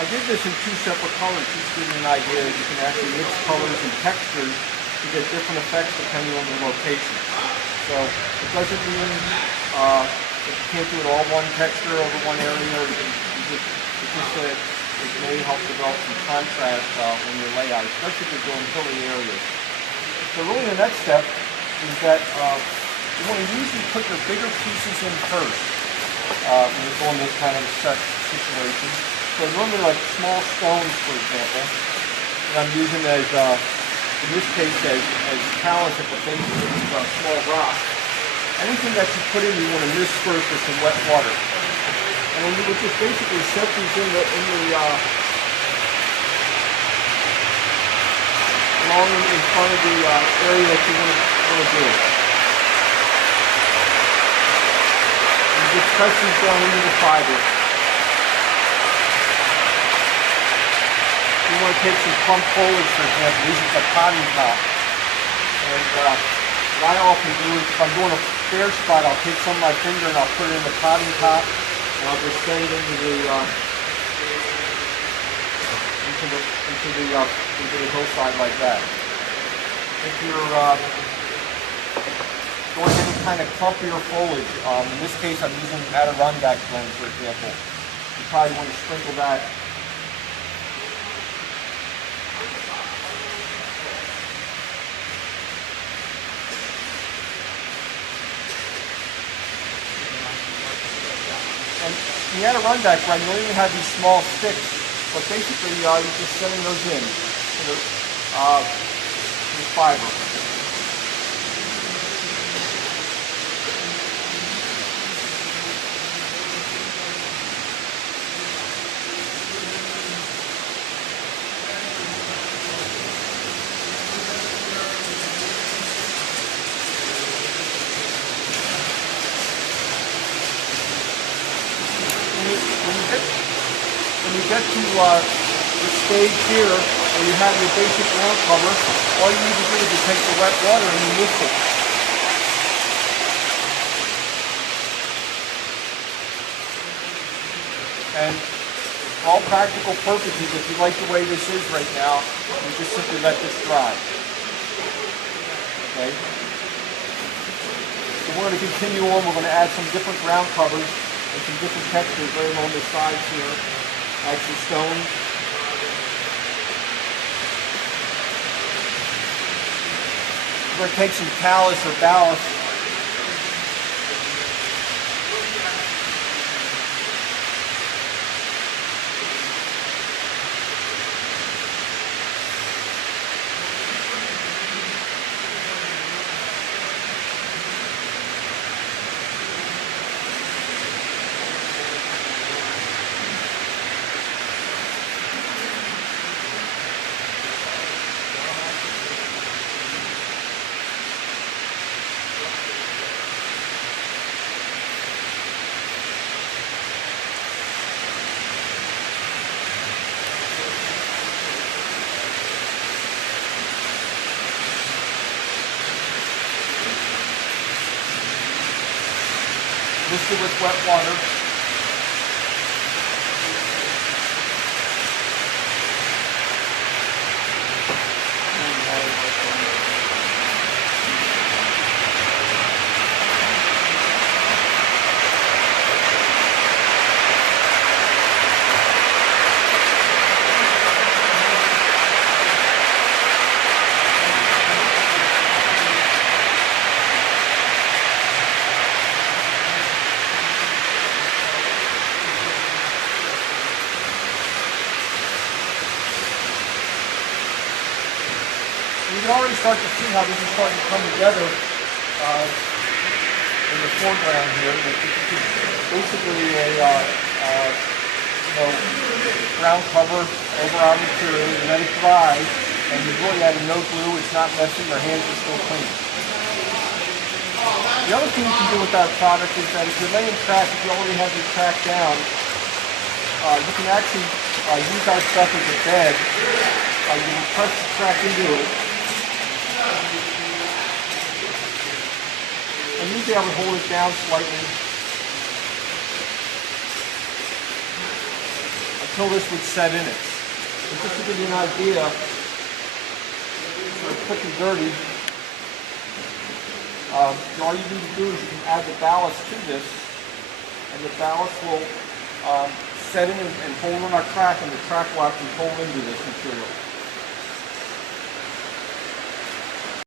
I did this in two separate colors just to give you an idea that you can actually mix colors and textures to get different effects depending on the location. So it doesn't mean that you can't do it all one texture over one area. It's just that it may help develop some contrast on your layout, especially if you're doing hilly areas. So really the next step is that you want to usually put your bigger pieces in first when you're doing this kind of set situation. So normally like small stones, for example, that I'm using as, in this case, as callus at the base of these small rocks. Anything that you put in, you want to mist first with some wet water. And then you would just basically set these along in front of the area that you want to do. And you just press these down into the fiber. You want to take some plump foliage, for example. This is a potting top. And what I often do is, if I'm doing a bare spot, I'll take some of my finger and I'll put it in the potting top, and I'll just send it into the hillside like that. If you're doing any kind of clumpier foliage, in this case I'm using Adirondack blend, for example. You probably want to sprinkle that. And the Adirondack blend, you'll even have these small sticks, but basically you're just setting those in to the fiber. When you get to the stage here where you have your basic ground cover, all you need to do is to take the wet water and you mix it. And for all practical purposes, if you like the way this is right now, you just simply let this dry. Okay? So we're going to continue on. We're going to add some different ground covers and some different textures right along the sides here. Add some stones. We're going to take some callus or ballast. Mix it with wet water. You can already start to see how this is starting to come together in the foreground here. Basically a ground cover over our material, you let it dry, and you've really added no glue, it's not messy, your hands are still clean. The other thing you can do with our product is that if you're laying track, if you already have your track down, you can actually use our stuff as a bed. You can press the track into it. And usually I would hold it down slightly. I until this would set in it. And just to give you an idea, sort of quick and dirty, all you need to do is you can add the ballast to this, and the ballast will set in and hold on our track, and the track will actually hold into this material.